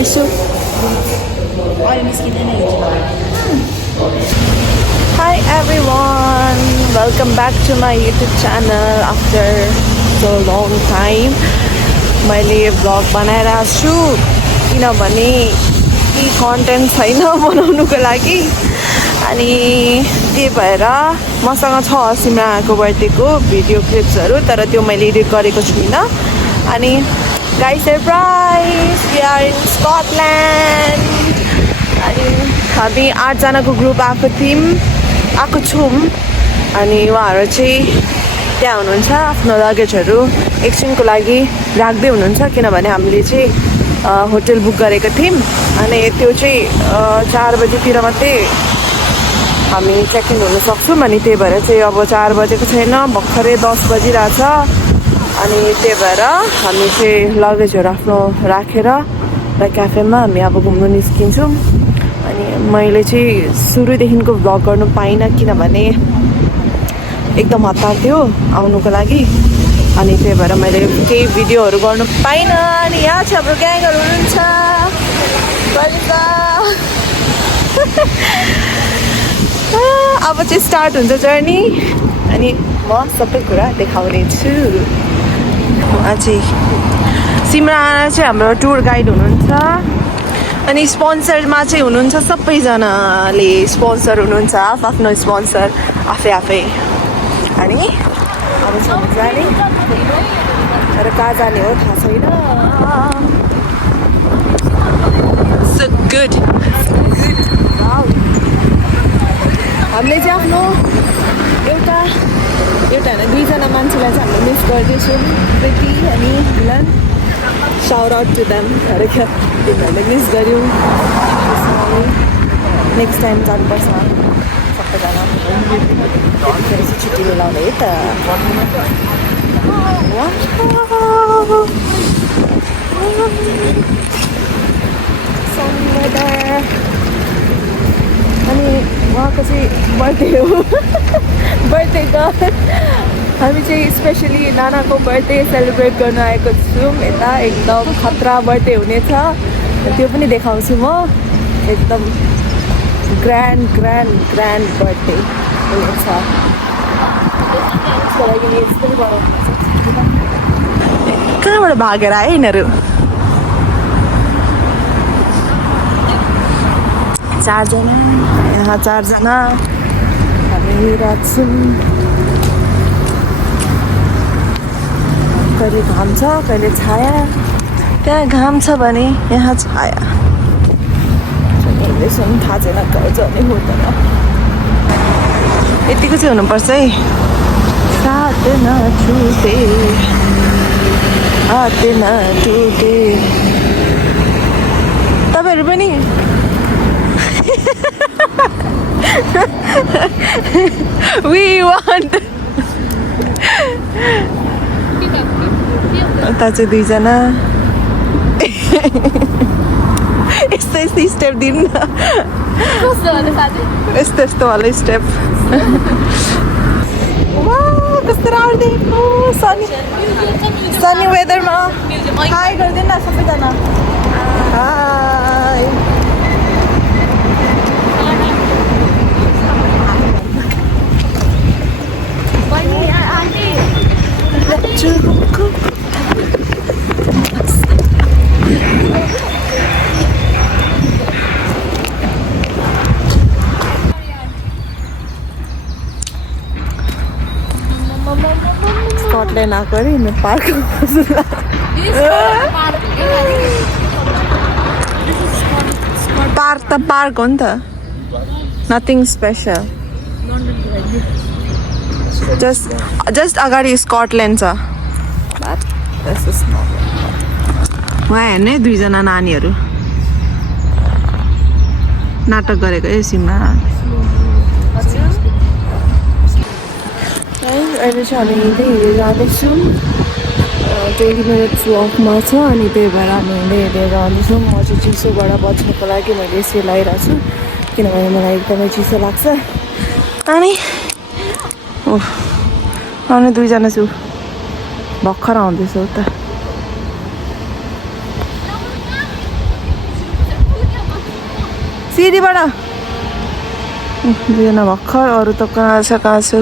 यसो Hi everyone, welcome back to my YouTube channel after so long time. मैले vlog बनाइरहेको छु किनभने के कन्टेन्ट छैन बनाउनुको लागि अनि त्यही भएर मसँग छ सिमराको बर्थडेको भिडियो क्लिप्सहरू तर त्यो मैले एडिट गरेको छुइनँ अनि guys surprise we are in Scotland अनि हामी 8 जनाको ग्रुप आएको छौँ अनि उहाँहरू चाहिँ त्यहाँ हुनुहुन्छ आफ्नो लगेजहरू एकछिनको लागि राख्दै हुनुहुन्छ किनभने हामीले चाहिँ होटल बुक गरेको थियौँ अनि त्यो चाहिँ 4 बजीतिर मात्रै हामी चेक इन हुन सक्छौँ अनि त्यही भएर चाहिँ अब 4 बजेको छैन भर्खरै 10 बजिरहेछ अनि त्यही भएर हामी चाहिँ लगेजहरू आफ्नो राखेर र क्याफेमा हामी अब घुम्नु निस्किन्छौँ अनि मैले चाहिँ सुरुदेखिको भ्लग गर्नु पाइनँ किनभने एकदम हतार थियो आउनुको लागि अनि त्यही भएर मैले केही भिडियोहरू गर्नु पाइनँ अनि यहाँ चाहिँ हाम्रो ग्याङहरू हुनुहुन्छ अब चाहिँ स्टार्ट हुन्छ जर्नी अनि म सबै कुरा देखाउने छु अझै सिमराना चाहिँ हाम्रो टुर गाइड हुनुहुन्छ अनि स्पोन्सरमा चाहिँ हुनुहुन्छ सबैजनाले स्पोन्सर हुनुहुन्छ आफ्नो स्पोन्सर आफै अनि अब चाहिँ जाने तर कहाँ जाने हो थाहा छैन So good. हामीले चाहिँ आफ्नो एउटा होइन 2 जना मान्छेलाई चाहिँ हामीले मिस गर्दैछौँ प्रीति अनि मिलन शाउट आउट टु देम तिनीहरूले मिस गऱ्यौँ नेक्स्ट टाइम जानुपर्छ सबैजना त्यतिखेर चाहिँ छुट्टी मिलाउने है त अनि उहाँको चाहिँ बर्थडे हो बर्थडे गर्ल हामी चाहिँ स्पेसली नानाको बर्थडे सेलिब्रेट गर्न आएको छौँ यता एकदम खतरा बर्थडे हुनेछ त्यो पनि देखाउँछु म एकदम ग्रान्ड बर्थडे हुनेछ त्यसको लागि यस्तो पनि बनाउनु कहाँबाट भागेर आए यिनीहरू 4 जना यहाँ 4 जना हामी राख्छौँ कहिले घाम छ कहिले छाया त्यहाँ घाम छ भने यहाँ छाया थाहा छैन कहाँ जाने हुँदैन यतिको चाहिँ हुनुपर्छ है साथ नछुटे हात नटुटे तपाईँहरू पनि we want उता चाहिँ 2 जना यस्तो स्टेप दिनु न यस्तो वाला स्टेप कस्तो राम्रो देखेको सनी वेदरमा हाई गरिदिनु न सबैजना हाई स्कटल्यान्ड आएको अरे पार्क पार्क हो नि त नथिङ स्पेसल जस्ट अगाडि स्कटल्यान्ड छ उहाँ हेर्ने 2 जना नानीहरू नाटक गरेको है सिममा अहिले चाहिँ हामी हिँड्दै जाँदैछौँ 20 मिनट्स वकमा छ अनि त्यही भएर हामी हिँड्दै जाँदैछौँ म चाहिँ चिसोबाट बच्नुको लागि मैले यसो लगाइरहेको छु किनभने मलाई एकदमै चिसो लाग्छ अनि 2 जना छु भर्खर आउँदैछ उता सिडीबाट दुईजना भर्खर अरू त कहाँ छु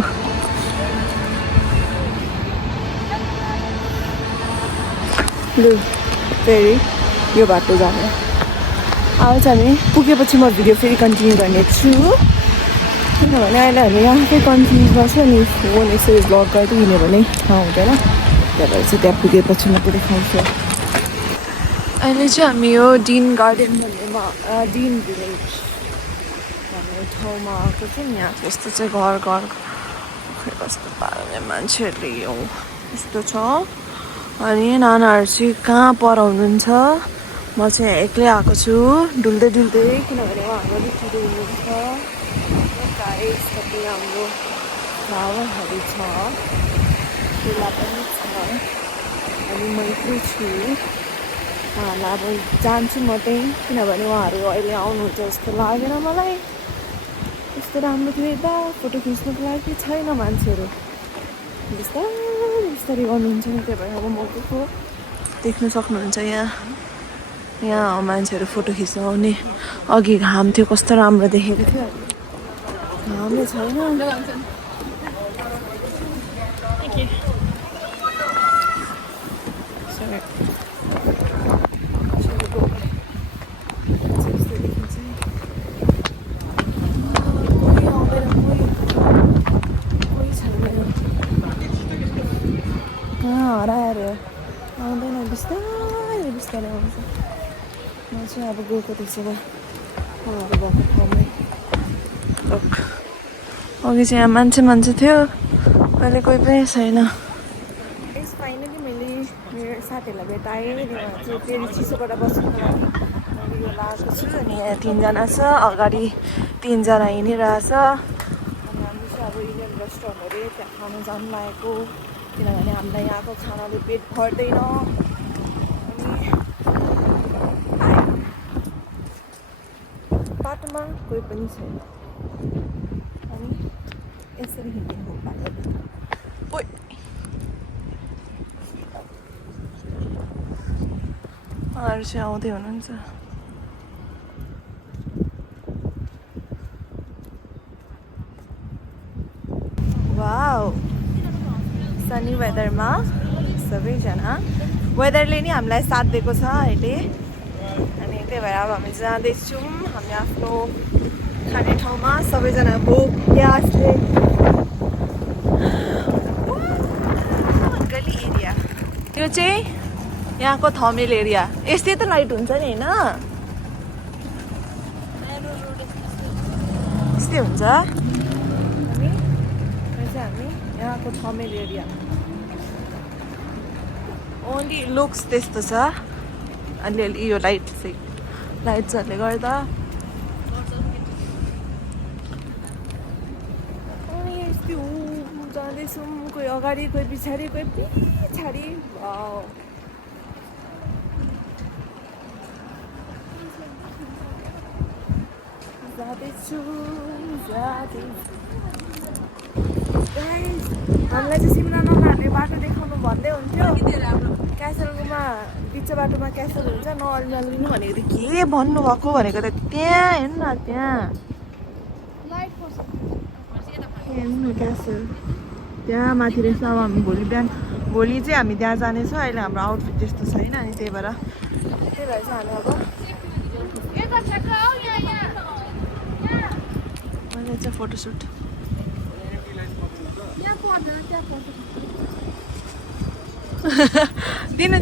लु फेरि यो बाटो जाने आउँछ हामी पुगेपछि म भिडियो फेरि कन्टिन्यू गर्ने छु किनभने अहिले हामी यहाँकै कन्टिन्यू गर्छ नि फोन यसरी ब्लग गर्दै हिँड्यो भने हुँदैन त्यही भएर चाहिँ त्यहाँ पुगेपछि मात्रै देखाउँछु अहिले चाहिँ हामी यो डिन गार्डन भन्नेमा डिन भिलेज भन्ने ठाउँमा आएको छौँ यहाँ यस्तो चाहिँ घर खै कस्तो पाराले मान्छेहरूले यो यस्तो छ अनि नानाहरू चाहिँ कहाँ पढाउनुहुन्छ म चाहिँ एक्लै आएको छु डुल्दै किनभने उहाँहरू अलिक छिटो हुनुहुन्छ गाइस कति राम्रो फ्लावरहरू छ फुला पनि छ अनि म एक्लै छु उहाँहरूलाई अब जान्छु म त्यहीँ किनभने उहाँहरू अहिले आउनुहुन्छ जस्तो लागेन मलाई यस्तो राम्रो थियो यता फोटो खिच्नुको लागि छैन मान्छेहरू बिस्तारै गर्नुहुन्छ नि त्यही भएर अब म गएको देख्न सक्नुहुन्छ यहाँ मान्छेहरू फोटो खिच्नु आउने अघि घाम थियो कस्तो राम्रो देखेको थियो घामै छैन हराएर आउँदैन बिस्तारै आउँछ म चाहिँ अब गएको त्यसो भए उहाँहरू भएको ठाउँमै अघि चाहिँ यहाँ मान्छे थियो अहिले कोही पनि छैन फाइनली मैले मेरो साथीहरूलाई भेटाएँ चाहिँ फेरि चिसोबाट बस्नुको लागि मैले यो लगाएको छु अनि यहाँ 3 जना छ अगाडि 3 जना हिँडिरहेछ अनि हामी चाहिँ अब इन्डियन रेस्टुरेन्ट अरे त्यहाँ खानु जानु लागेको किनभने हामीलाई यहाँको खानाले पेट भर्दैन अनि बाटोमा कोही पनि छैन अनि यसरी हिँडेको बाटो उहाँहरू चाहिँ आउँदै हुनुहुन्छ वाउ सनी वेदरमा सबैजना वेदरले नि हामीलाई साथ दिएको छ अहिले अनि त्यही भएर अब हामी जाँदैछौँ हामी आफ्नो खाने ठाउँमा सबैजना भोक प्यासले गली एरिया यो चाहिँ यहाँको थमेल एरिया यस्तै त लाइट हुन्छ नि होइन यस्तै हुन्छ अनि हामी यहाँको थमेल एरिया ओन्ली लुक्स त्यस्तो छ अलिअलि यो लाइट्सहरूले गर्दा अनि यस्तो जाँदैछौँ कोही अगाडि कोही पछाडि कोही पछाडि जाँदैछु हामीलाई चाहिँ सिमला ननाहरूले बाटो देखाउनु भन्दै हुन्थ्यो क्यासलकोमा बिच बाटोमा क्यासल हुन्छ नलिनु भनेको थियो के भन्नुभएको भनेको त त्यहाँ हेर्नु न त्यहाँ हेर्नु क्यासल त्यहाँ माथि रहेछ अब हामी भोलि चाहिँ हामी त्यहाँ जानेछौँ अहिले हाम्रो आउटफिट त्यस्तो छैन अनि त्यही भएर चाहिँ हामी अब मैले चाहिँ फोटोसुट दिनु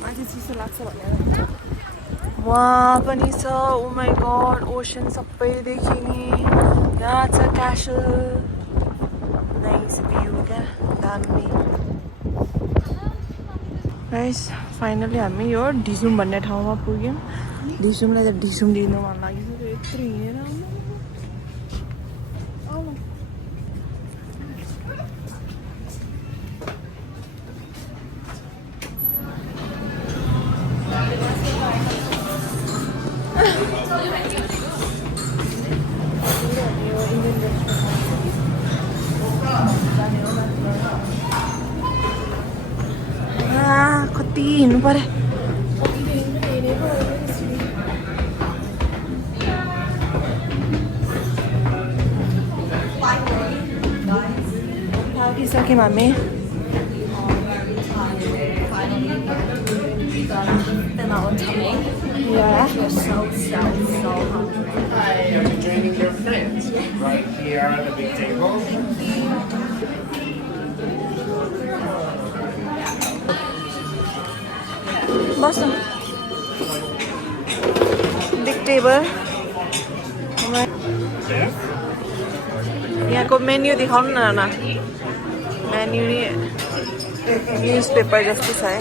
माथि चिसो लाग्छ भनेर वहाँ पनि छ ओ माई गड ओसन सबै देखिने यहाँ छ क्यासल नाइस भ्यू क्या दामी गाइस फाइनली हामी यो ढिसुम भन्ने ठाउँमा पुग्यौँ ढिसुमलाई त ढिसुम लिनु मन लागिसक्यो यत्रो हिँडेर कति हिँड्नु पर्यो आइसक्यौँ हामी Yeah. You're so hungry. Hi, are you joining your friends? Right here at the big table. बस्नु बिग टेबल यहाँको मेन्यू देखाउनु न मेन्यू नि न्युज पेपर जस्तो छ है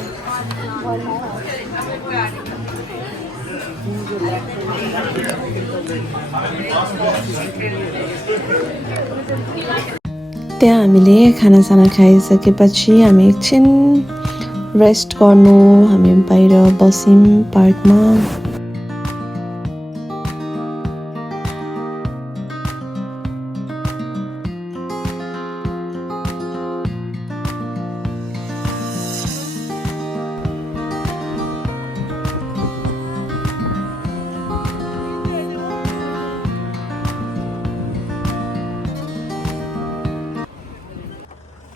त्यहाँ हामीले खानासाना खाइसकेपछि हामी एकछिन रेस्ट गर्नु हामी बाहिर बस्यौँ पार्कमा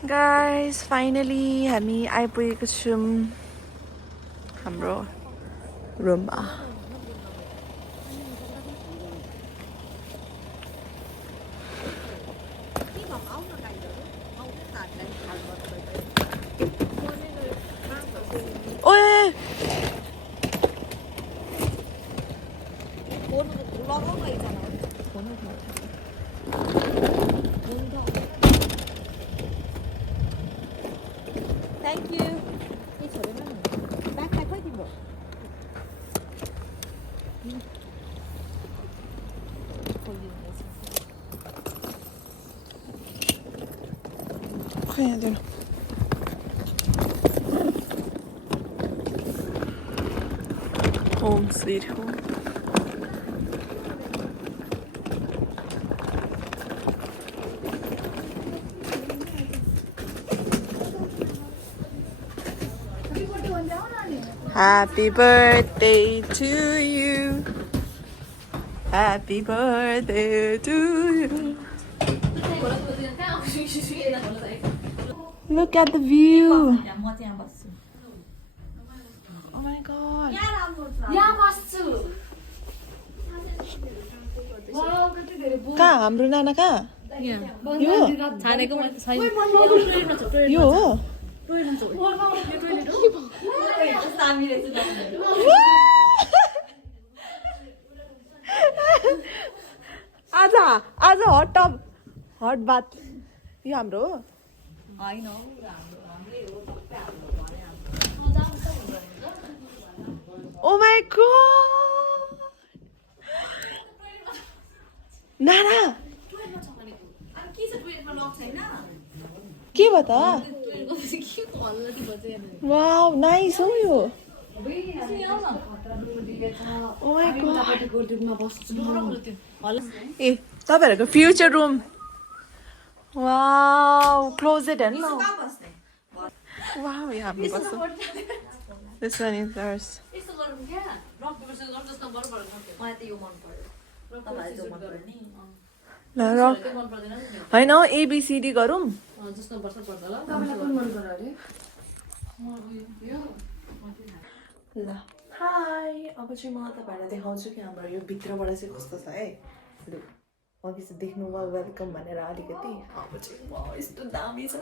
Guys, finally हामी आइपुगेको छौँ हाम्रो रुममा ओए Thank you. Backpack quay tìm được. खोइ यहाँ Home sweet home. Happy birthday to you. Happy birthday to you. Look at the view. Oh my god. कहाँ हाम्रो नाना कहाँ यो यो हो आज आज हट टब हट बाथ यो हाम्रो हो ओ माय गॉड नाना के बता वाउ नाइस हो यो ओ माय गॉड ए तपाईहरुको फ्युचर रुम वाउ क्लोजेट हेर्नु न वाउ यहाँ हामी बस्छौँ This one is ours. ल र हैन एबीसीडी गरौँ ल हाई अब चाहिँ म तपाईहरुलाई देखाउँछु कि हाम्रो यो भित्रबाट चाहिँ कस्तो छ है लु अघि चाहिँ देख्नुमा वेलकम भनेर अलिकति अब चाहिँ वाउ यस्तो दामी छ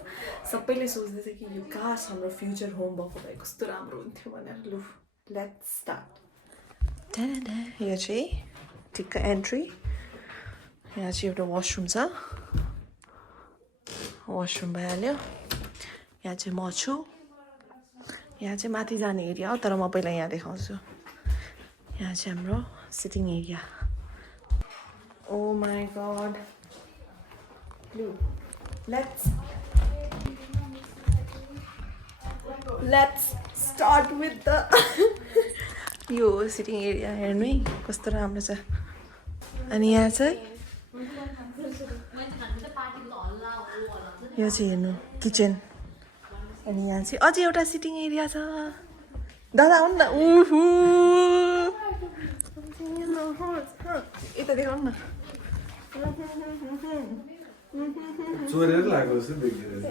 सबैले सोच्दै छ कि यो काश हाम्रो फ्युचर होम भएको भए कस्तो राम्रो हुन्थ्यो भनेर लु लेट्स स्टार्ट यो चाहिँ ठिक्क एन्ट्री यहाँ चाहिँ एउटा वासरुम छ वासरुम भइहाल्यो यहाँ चाहिँ म छु यहाँ चाहिँ माथि जाने एरिया हो तर म पहिला यहाँ देखाउँछु यहाँ चाहिँ हाम्रो sitting area oh my god let's start with the यो सिटिङ एरिया हेर्नु है कस्तो राम्रो छ अनि यहाँ चाहिँ यो चाहिँ हेर्नु किचन अनि यहाँ चाहिँ अझै एउटा सिटिङ एरिया छ दादा आउनु न उहु यता देखाउनु न चोरेर लागेको जस्तो देखिरहेछ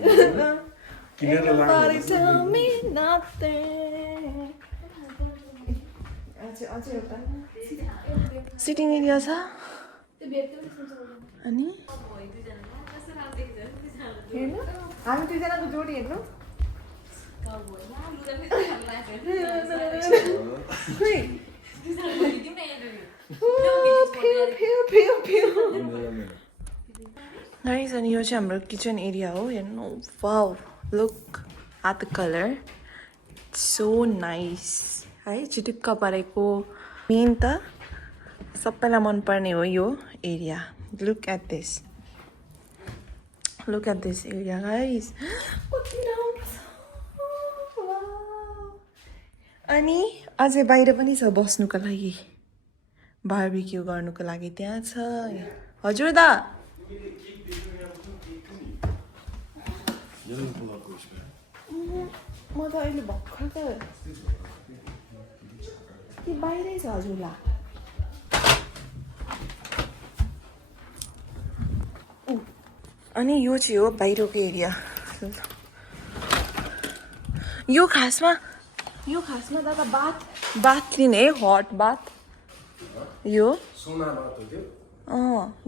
किनेर Nobody लागेको tell me nothing. Sitting area छ अनि हेर्नु हामी दुईजनाको जोडी हेर्नु गाइस अनि यो चाहिँ हाम्रो किचन एरिया हो हेर्नु wow look at the colour so nice है चिटिक्क परेको मेन त सबैलाई मनपर्ने हो यो area look at this area guys कति राम्रो छ अनि अझै बाहिर पनि छ बस्नुको लागि बार्बिक्यू गर्नुको लागि त्यहाँ छ हजुर दा म त अहिले भर्खर त कि बाहिरै छ हजुरलाई अनि यो चाहिँ हो बाहिरको एरिया यो खासमा दादा बाथ लिने है हट बाथ यो सोना बात हो त्यो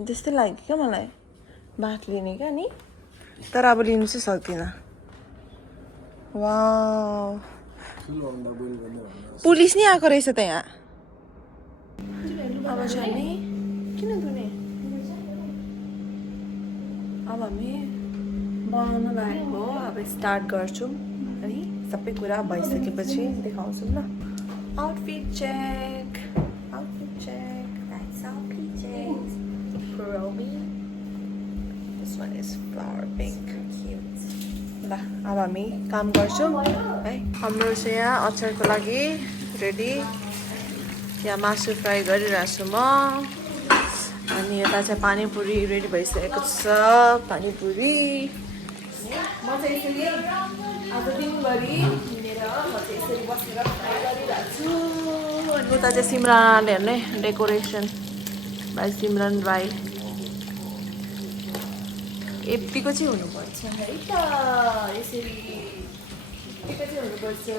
त्यस्तै लाग्यो क्या मलाई बाथ लिने क्या नि तर अब लिनु चाहिँ सक्दिनँ वाउ ठुलो अन्डा बोइल गर्ने भन्दा पुलिस नि आएको रहेछ त यहाँ अब चाहिँ हामी किन धुने अब हामी बनाउन लागेको हो अब स्टार्ट गर्छौँ है सबै कुरा भइसकेपछि देखाउँछौँ ल outfit check that's outfit check Roby this one is flower pink cute ल अब हामी काम गर्छौँ है हाम्रो चाहिँ यहाँ अचारको लागि रेडी यहाँ मासु फ्राई गरिरहेको छु म अनि यता चाहिँ पानीपुरी रेडी भइसकेको छ पानीपुरी म चाहिँ यसरी आज दिनभरि हिँडेर म चाहिँ यसरी बसेर फ्राई गरिरहेको छु अनि उता चाहिँ सिमरानले हेर्ने डेकोरेसन भाइ सिमरन राई यतिको चाहिँ हुनुपर्छ है त यसरी यतिको चाहिँ हुनुपर्छ है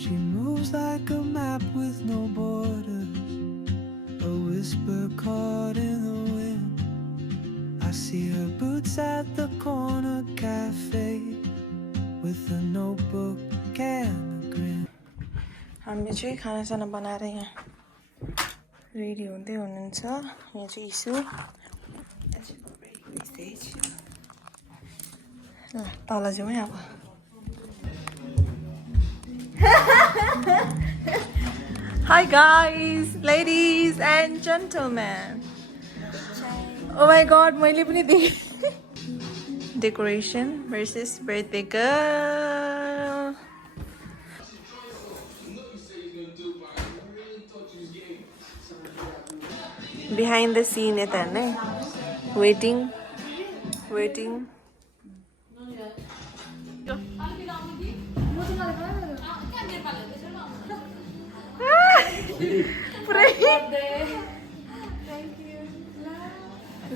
She moves like a map with no borders, a whisper caught in the wind. I see her boots at the corner cafe with a notebook and a grin. हामी चाहिँ खानासाना बनाएर यहाँ रेडी हुँदै हुनुहुन्छ यहाँ चाहिँ इसु ल तल जाउँ है अब Hi guys, ladies and gentlemen. Oh my god, मैले पनि देखेँ. Decoration versus birthday girl. Behind the scene यता हेर्ने. Waiting.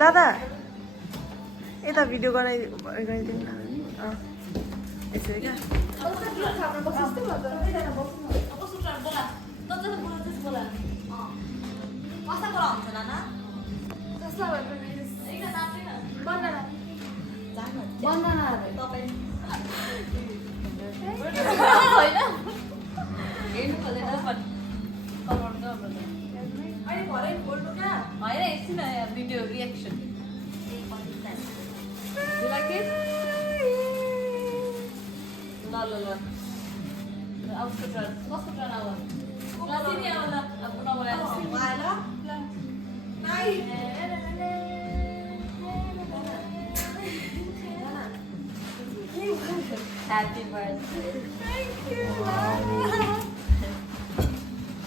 दादा यता भिडियो गराइदिनु न यसरी क्या Video reaction. You like it? No. Aku suka. Kau suka apa? Nasi ni apa? Aku nak buat nasi. Mana? Nai. Happy birthday. Thank you.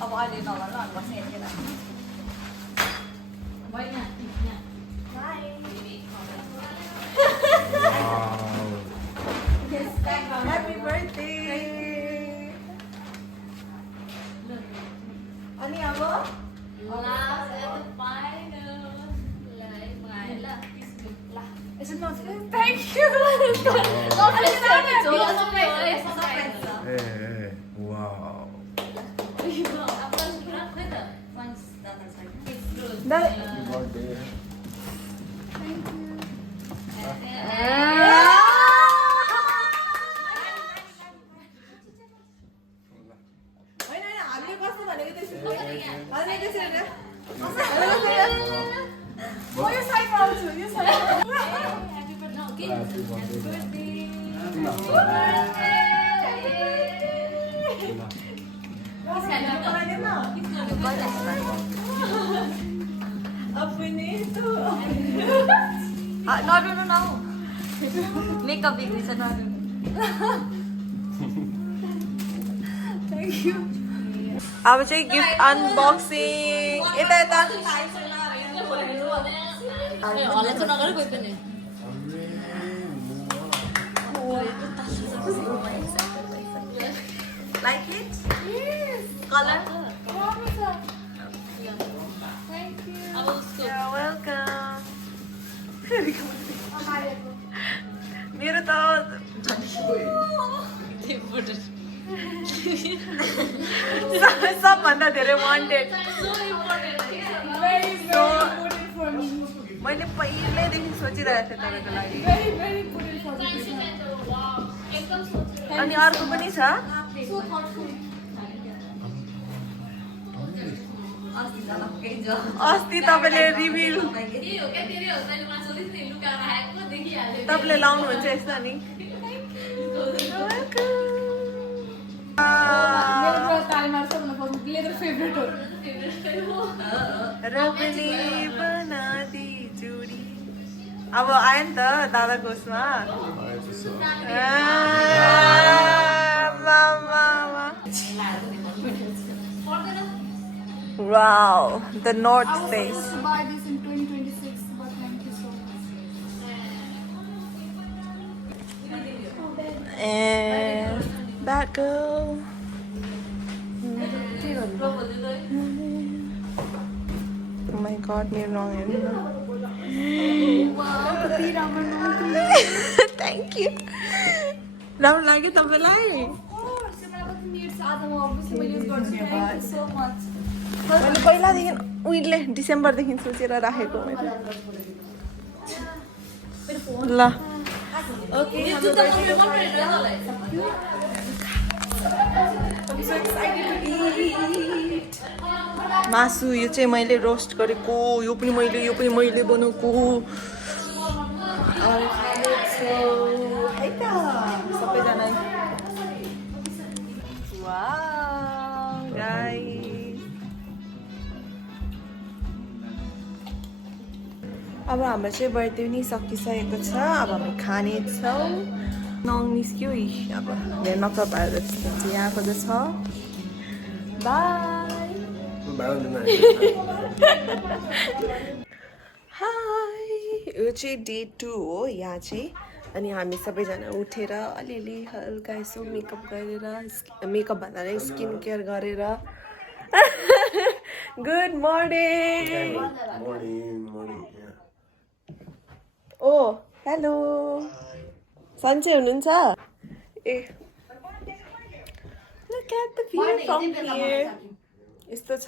Apa ada nak lah? Masih ada. Bye nha. Happy birthday. Ani अब Last at the final. Lại mãi là Is it not good? Thank you. Con phải xem cái chỗ đó xong rồi. 예, 예. 와우. That birthday. होइन हामीले कस्तो भनेको त्यसरी अनि त्यसरी म यो साइडमा आउँछु यो साइडमा Happy birthday. अपने तो No. Makeup bigrन्छ नडुनु. थ्याङ्क यू अब चाहिँ गिफ्ट अनबक्सिङ यता यता होला चाहिँ नगर कोही पनि. Like it? Color? अब उसको You're welcome. मेरो त सबभन्दा धेरै वान्टेड मैले पहिल्यैदेखि सोचिरहेको थिएँ तपाईँको लागि अनि अर्को पनि छ अस्ति तपाईँले रिभ्यू तपाईँले लाउनुहुन्छ यस्तो नि रबले बना दी जोडी अब आयो नि त दादाको उसमा Wow, the North Face. To buy this in 2026, but thank you so much. And that girl. Oh my god, you're wrong. Thank you. राम्रो लाग्यो तपाईँलाई Thank you so much. मैले पहिलादेखि उहिले डिसेम्बरदेखि सोचेर राखेको मैले ल ओके मासु यो चाहिँ मैले रोस्ट गरेको यो पनि मैले बनाएको है त सबैजना वाउ गाइस अब हाम्रो चाहिँ बर्थडे पनि सकिसकेको छ अब हामी खानेछौँ नङ निस्क्यो अब मेरो नक्क भएर चाहिँ यहाँको चाहिँ छ बाई हाई यो चाहिँ डे 2 हो यहाँ चाहिँ अनि हामी सबैजना उठेर अलिअलि हल्का यसो मेकअप गरेर मेकअप भन्दा नै स्किन केयर गरेर गुड मर्निङ Morning. ओ हेलो सन्चै हुनुहुन्छ ए Look at the view from here. यस्तो छ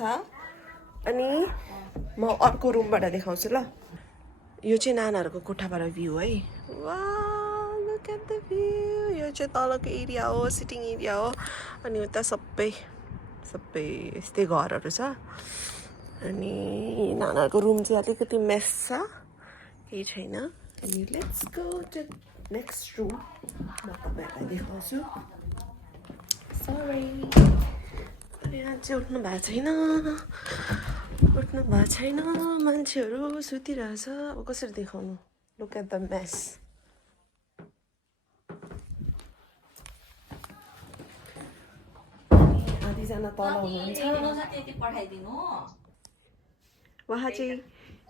अनि म अर्को रुमबाट देखाउँछु ल यो चाहिँ नानाहरूको कोठाबाट भ्यू है wow look at the view यो चाहिँ तलको एरिया हो सिटिङ एरिया हो अनि उता सबै यस्तै घरहरू छ अनि नानाहरूको रुम चाहिँ अलिकति मेस छ केही छैन अनि let's go to next room म तपाईँहरूलाई देखाउँछु सरी यहाँ चाहिँ उठ्नु भएको छैन मान्छेहरू सुतिरहेछ अब कसरी देखाउनु लुक एट द मेस आधीजना तल हुनुहुन्छ उहाँ चाहिँ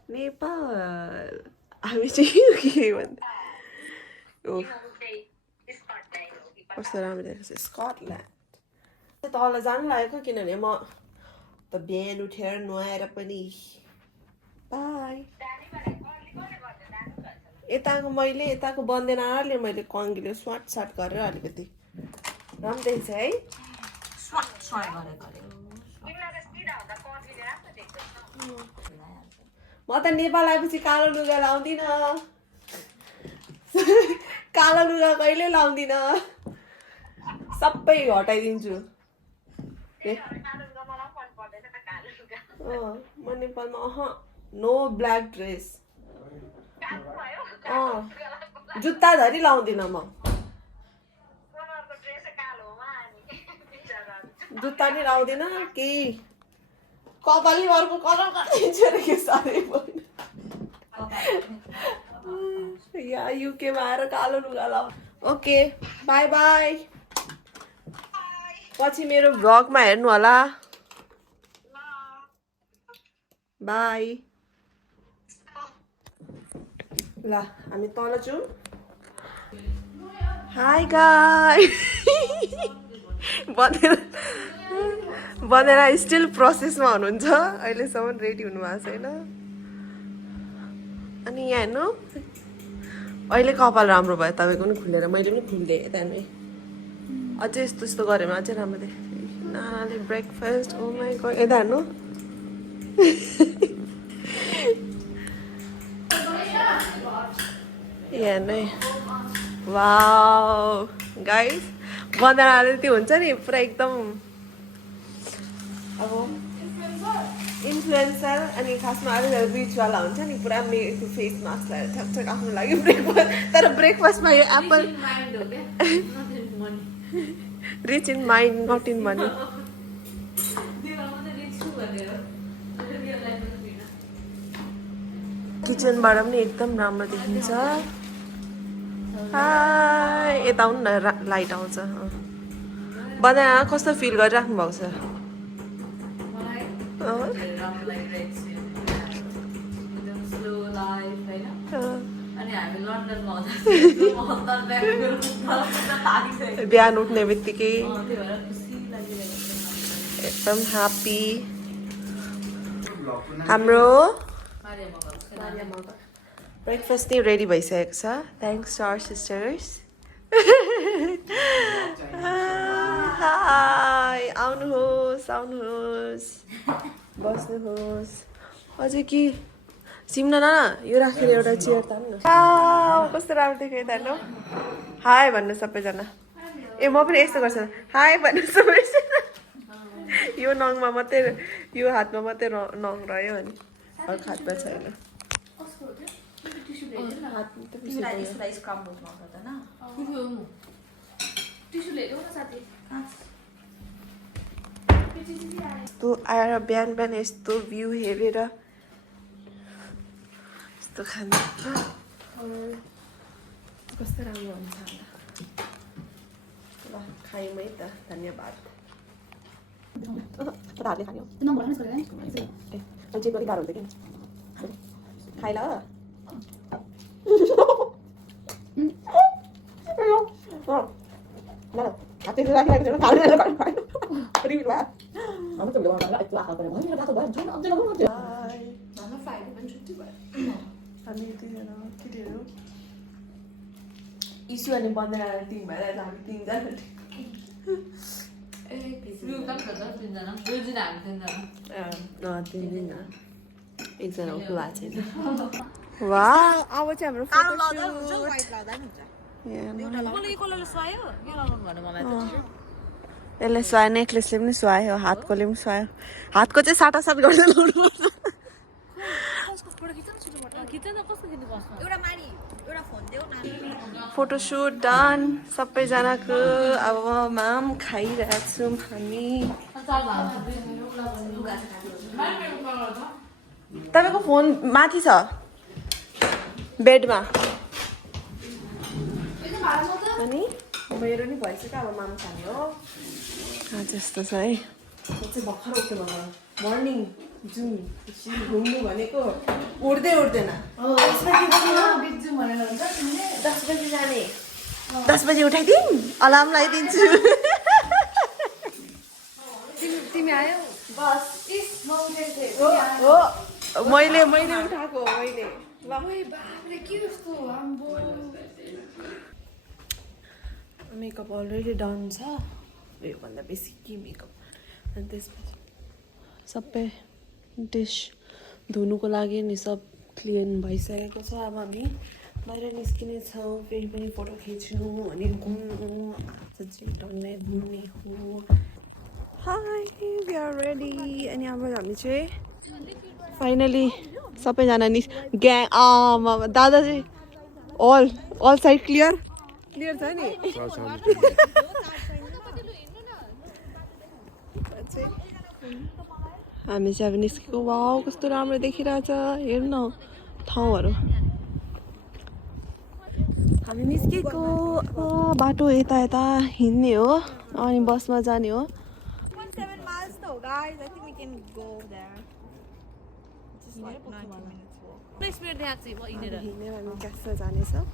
नेपाल हामी चाहिँ के भन्दै कस्तो राम्रो देख्छ स्कटल्यान्ड तल जानु लागेको किनभने म त बिहान उठेर नुहाएर पनि बाई यताको बन्देनाले मैले कङ्गीले स्वाट साट गरेर अलिकति राम्रो देख्छ है म त नेपाल आएपछि कालो लुगा लाउँदिन कालो लुगा कहिले लाउँदिन सबै हटाइदिन्छु म नेपालमा नो ब्ल्याक ड्रेस जुत्ता धरि लाउँदिन म जुत्ता नि लाउँदिन केही कपाल नि अर्को कलर गरिदिन्छु अरे के साह्रै या युकेमा आएर कालो लुगा लाउ ओके बाई बाई पछि मेरो भ्लगमा हेर्नु होला बाई ल हामी तल जाउँ हाई गाई बनेर स्टिल प्रोसेसमा हुनुहुन्छ अहिलेसम्म रेडी हुनु भएको छैन अनि यहाँ हेर्नु अहिले कपाल राम्रो भयो तपाईँको पनि खुलेर मैले पनि खुलिदिएँ त्यहाँदेखि अझै यस्तो यस्तो गरेँ अझै राम्रो देख्छ नानाले ब्रेकफास्ट ओ माई गॉड यता हेर्नु हेर्नु वाउ गाइस बनाएर त्यो हुन्छ नि पुरा एकदम अब इन्फ्लुएन्सर अनि खासमा अलिक रिचवाला हुन्छ नि पुरा मेरो फेस मास्क लगाएर ठ्याक आफ्नो लागि ब्रेकफास्ट तर ब्रेकफास्टमा यो apple rich in mind nut in money किचनबाट पनि एकदम राम्रो देखिन्छ हाय यता आउनु न लाइट आउँछ बनाएर कस्तो फिल गरिराख्नु भएको छ बिहान उठ्ने बित्तिकै एकदम ह्याप्पी हाम्रो ब्रेकफास्ट नै रेडी भइसकेको छ thanks to our sisters hi आउनुहोस् बस्नुहोस् अझै कि सिम्न न यो राखेर एउटा चेयर तान्नु न कस्तो राम्रो देख्यो यता हेर्नु हाई भन्नु सबैजना ए म पनि यस्तो गर्छु हाई भन्नु सबैजना यो नङमा मात्रै यो हातमा मात्रै नङ रह्यो अनि अर्को हातमा छैन यस्तो आएर बिहान बिहान यस्तो भ्यू हेरेर यस्तो खानु कस्तो राम्रो हुन्छ ल खायौँ है त धन्यवाद हातले खाने जे पनि गाह्रो हुन्छ कि खाइ ल इस्यु अनि बन्दैन टिम भएर हामी तिनजना एकजना उठ्नु भएको छैन वा अब चाहिँ हाम्रो यसले सुहायो नेक्लेसले पनि सुहायो हातकोले पनि सुहायो हातको चाहिँ साटासाट गर्दै लाउनुपर्छ फोटोसुट डन सबैजनाको अब माम खाइरहेछौँ हामी तपाईँको फोन माथि छ बेडमा अनि मेरो नि भइसक्यो अब माम खाने हो त्यस्तो छ है चाहिँ भर्खर उठ्यो मलाई मर्निङ जुन घुम्नु भनेको उड्दै उड्दैन 10 बजी जाने 10 बजी उठाइदिउँ अलार्म लगाइदिन्छु तिमी आयो बस इस माउन्टेन हो मैले उठाएको मैले बाबरे के यस्तो आम्बो मेकअप अलरेडी डन छ योभन्दा बेसी के मेकअप अनि त्यसपछि सबै डिस धुनुको लागि नि सब क्लिन भइसकेको छ अब हामी बाहिर निस्किने छौँ फेरि पनि फोटो खिच्नु अनि घुम्नु डल्लै घुम्ने हो हाई वी आर रेडी अनि अब हामी चाहिँ फाइनली सबैजना ग्याङ दादा चाहिँ अल साइड क्लियर छ नि हामी चाहिँ अब निस्केको वाउ कस्तो राम्रो देखिरहेछ हेर्नु न ठाउँहरू हामी निस्केको बाटो यता यता हिँड्ने हो अनि बसमा जाने हो 7 miles though, guys. I think we can go there. Just like 90 minutes walk. Speed देखाएको छु हिँडेर हिँडेर हामी क्यासल जानेछौँ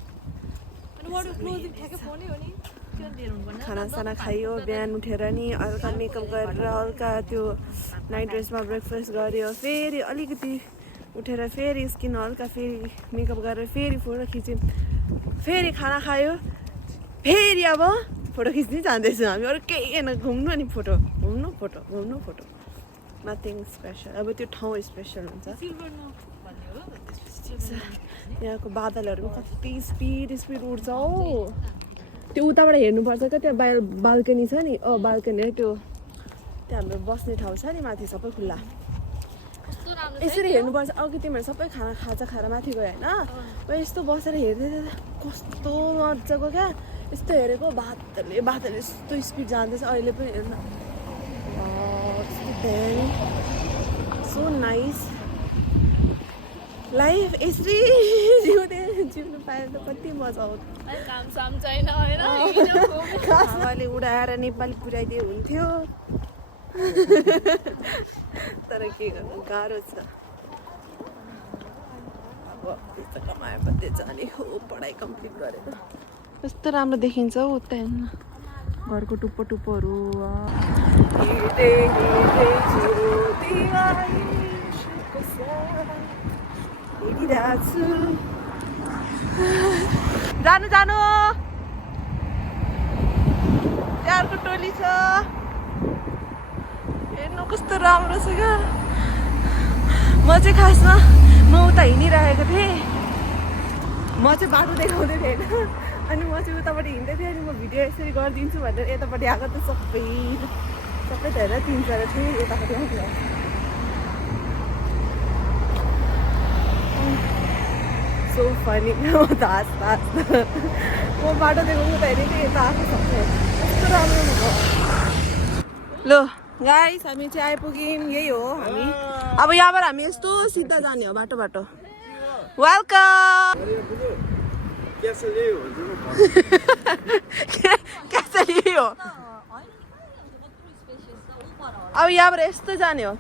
अनि वाटर क्लोजिङ ठ्याक्कै फोन हो नि त्यो हेर्नु पर्दैन खानासाना खायो बिहान उठेर नि हल्का मेकअप गरेर हल्का त्यो नाइट ड्रेसमा ब्रेकफास्ट गऱ्यो फेरि अलिकति उठेर फेरि स्किन हल्का फेरि मेकअप गरेर फेरि फोटो खिच्यौँ फेरि खाना खायो फेरि अब फोटो खिच्नै जाँदैछौँ हामी अरू केही होइन घुम्नु अनि फोटो घुम्नु फोटो नथिङ स्पेसल अब त्यो ठाउँ स्पेसल हुन्छ यहाँको बादलहरू कति स्पिड उड्छ हो त्यो उताबाट हेर्नुपर्छ क्या त्यहाँ बाहिर बाल्कनी छ नि बाल्कनी त्यो त्यहाँ हाम्रो बस्ने ठाउँ छ नि माथि सबै खुल्ला यसरी हेर्नुपर्छ अघि तिमीहरू सबै खाजा खाएर माथि गयो होइन यस्तो बसेर हेर्दै कस्तो मजाको क्या यस्तो हेरेको बादलले यस्तो स्पिड जाँदैछ अहिले पनि हेर्नु सो नाइस लाइफ यसरी जिउनु पाएर त कति मजा आउँछ काम साम छैन होइन अहिले उडाएर नेपाली पुर्याइदिए हुन्थ्यो तर के गर्नु गाह्रो छ अब पैसा कमाएपछि जाने हो पढाइ कम्प्लिट गरेर कस्तो राम्रो देखिन्छ हौ उता हेर्नु घरको टुप्पोहरू जानु त्यहाँको टोली छ हेर्नु कस्तो राम्रो छ क्या म चाहिँ खासमा म उता हिँडिरहेको थिएँ म चाहिँ बाटो देखाउँदै थिएँ होइन अनि म चाहिँ उताबाट हिँड्दै थिएँ अनि म भिडियो यसरी गरिदिन्छु भनेर यतापट्टि आएको त सबै धेरै 3-4 थिएँ यतापट्टि आउँथ्यो सो फनी म त हाँस्दा म बाटो देखाउनु त हेरेको यता आएको सबै कस्तो राम्रो भयो लो गाइस हामी चाहिँ आइपुग्यौँ यही हो हामी अब यहाँबाट हामी यस्तो सिधा जाने हो बाटो वेलकम यही हो अब यहाँबाट यस्तो जाने हो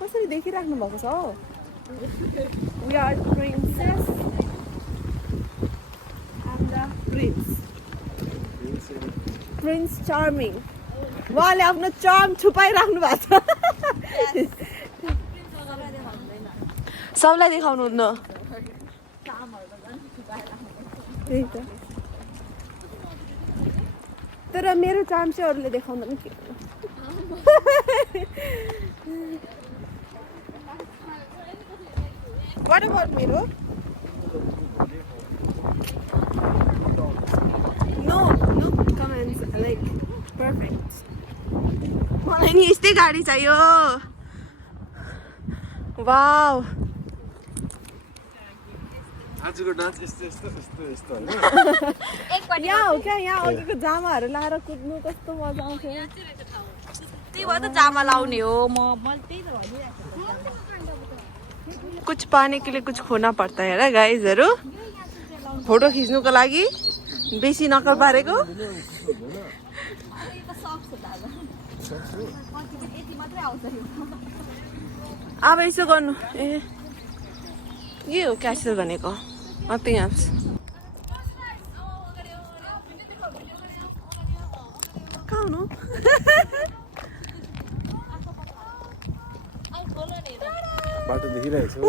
कसरी देखिराख्नु भएको छ हौ We are princess and the prince. Prince Charming. उहाँले आफ्नो चार्म छुपाइराख्नु भएको छ सबलाई देखाउनुहुन्न त्यही त तर मेरो चार्म चाहिँ अरूले देखाउँदैन के What about Miro? No comments like perfect. मलाई नि यस्तै गाडी चाहियो वाउ आजको डान्स यस्तो हैन यहाँ हो क्या यहाँ अघिको जामाहरू लाएर कुद्नु कस्तो मजा आउँछ त्यही भएर त जामा लाउने हो म त्यही त भनिरहेको कुछ पाने के लिए कुछ खोना पड़ता है र गाइजहरु फोटो खिच्नुको लागि बेसी नकल पारेको अब यसो गर्नु ए के हो क्यासल भनेको नथिङ एल्स कहाँ हुनु बाटो देखिरहेको छु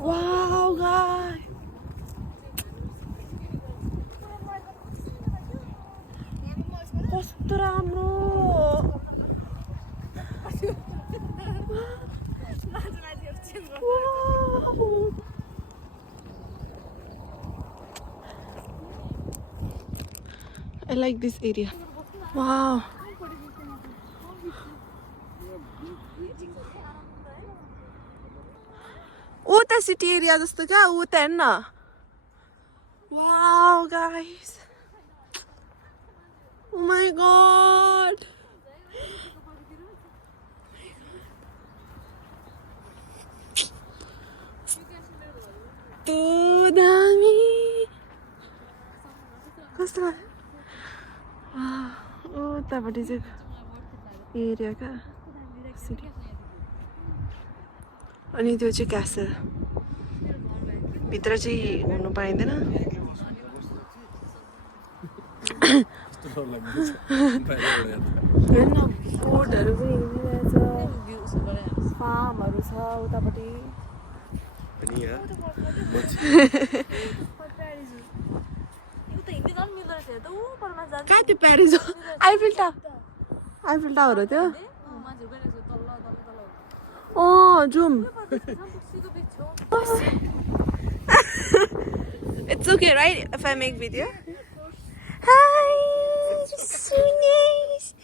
Wow, guys. कस्तो राम्रो I like this area. Wow. ऊ त सिटी एरिया जस्तो क्या ऊ त हेर्न Wow, guys. Oh my god. Oh, दामी कस्तो लाग्यो उतापट्टि चाहिँ एरिया क्या सिटी अनि त्यो चाहिँ क्यासल भित्र चाहिँ हुनु पाइँदैन हेर्न बोटहरू पनि हिँडिरहेछ फार्महरू छ उतापट्टि कहाँ त्यो प्यारिस हो आइफिल टावर हो त्यो अँ जाउँ It's okay, right? If I make video. Hi, so nice.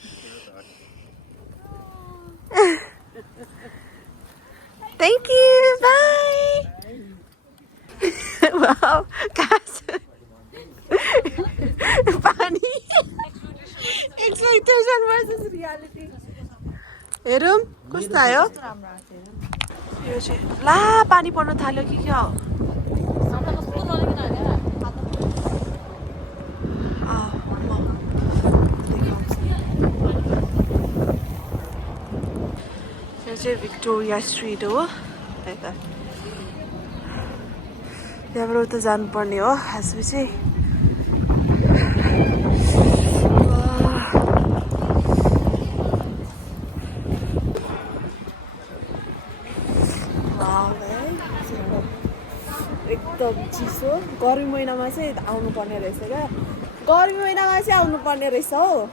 Thank you. Bye. Wow, castle. Pani. Expectation versus reality. हेरौँ कस्तो आयो यो चाहिँ ला पानी पर्न थाल्यो कि क्या हो यो चाहिँ भिक्टोरिया स्ट्रिट हो यता त्यहाँबाट उता जानुपर्ने हो खासमा चाहिँ एकदम चिसो गर्मी महिनामा चाहिँ आउनु पर्ने रहेछ क्या गर्मी महिनामा चाहिँ आउनु पर्ने रहेछ हो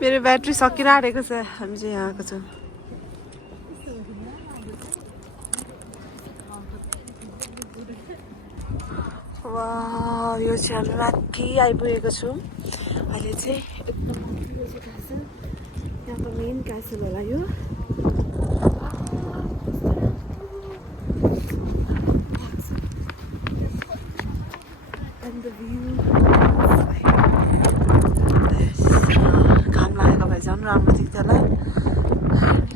मेरो ब्याट्री सकिन आँटेको छ हामी चाहिँ यहाँ आएको छौँ वाह यो चाहिँ हामी राति आइपुगेको छौँ अहिले चाहिँ एकदम क्यासल यहाँको मेन क्यासल होला यो घाम लागेको भए झन् राम्रो देख्थ्यो होला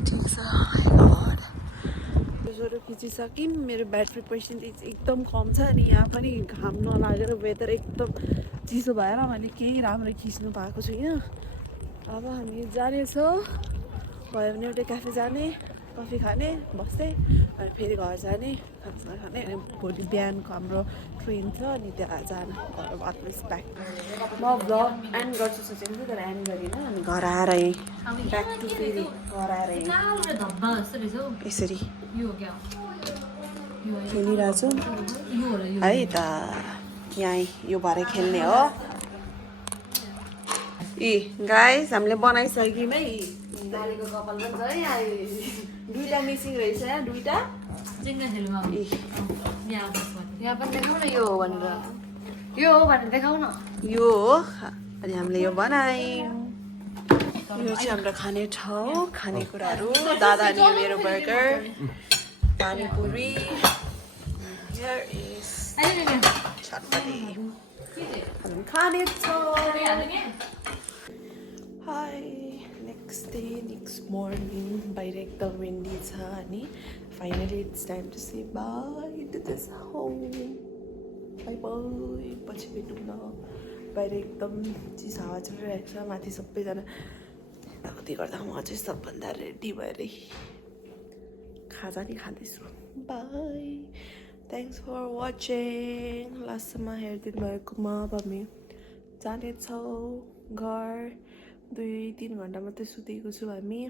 ठिक छ ज्वरो खिचिसक्यौँ मेरो ब्याट्री पर्सेन्टेज एकदम कम छ अनि यहाँ पनि घाम नलागेर वेदर एकदम चिसो भएर मैले केही राम्रो खिच्नु पाएको छुइनँ अब हामी जानेछौँ भयो भने एउटा क्याफे जाने कफी खाने बस्दै अनि फेरि घर जाने खाना खाने अनि भोलि बिहानको हाम्रो ट्रेन छ अनि त्यहाँ जाने वापस ब्याक म भ्लग एन्ड गर्छु सोचेको थिएँ तर एन्ड गरिनँ अनि घर आएर ब्याक टु फेरि घर आएर यसरी खेलिरहेको छु है त यहीँ यो भरे खेल्ने हो गाइस हामीले बनाइसक्यौँ है नालीको कपाल पनि छ है यहाँ दुईटा मिसिङ रहेछ यहाँ दुईटा यहाँ पनि देखाउ न यो हो भनेर यो हो भनेर देखाउ न यो हो अनि हामीले यो बनायौँ यो चाहिँ हाम्रो खाने ठाउँ खानेकुराहरू दादा अनि मेरो बर्गर पानीपुरी Here is अहिले नि chutney. के दे हामी खानेछौँ. हाल्ने नि Hi, next day, next morning. बाहिर एकदम windy छ अनि finally it's time to say bye to this home. Bye bye. पछि भेटौँ न. बाहिर एकदम चिसो हावा चलिरहेको छ. माथि सबैजना यताउति गर्दा म चाहिँ सबभन्दा रेडी भएर खाजा नि खाँदैछु. बाई. Thanks for watching. लास्टसम्म हेरिदिनु भएकोमा अब हामी जानेछौँ घर. 2-3 घन्टा मात्रै सुतेको छु हामी.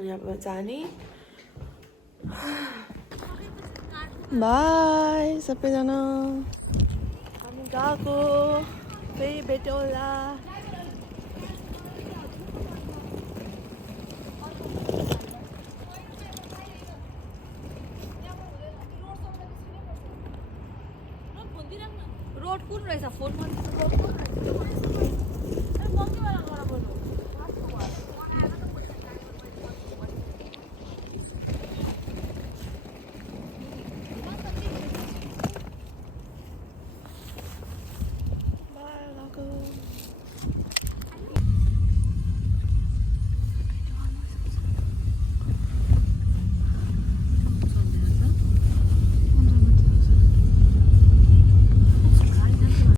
अनि अब जाने. बाई सबैजना. हामी गएको. फेरि भेटौँला. रोड कुन रहेछ फोनमा रोड कुन रहेछ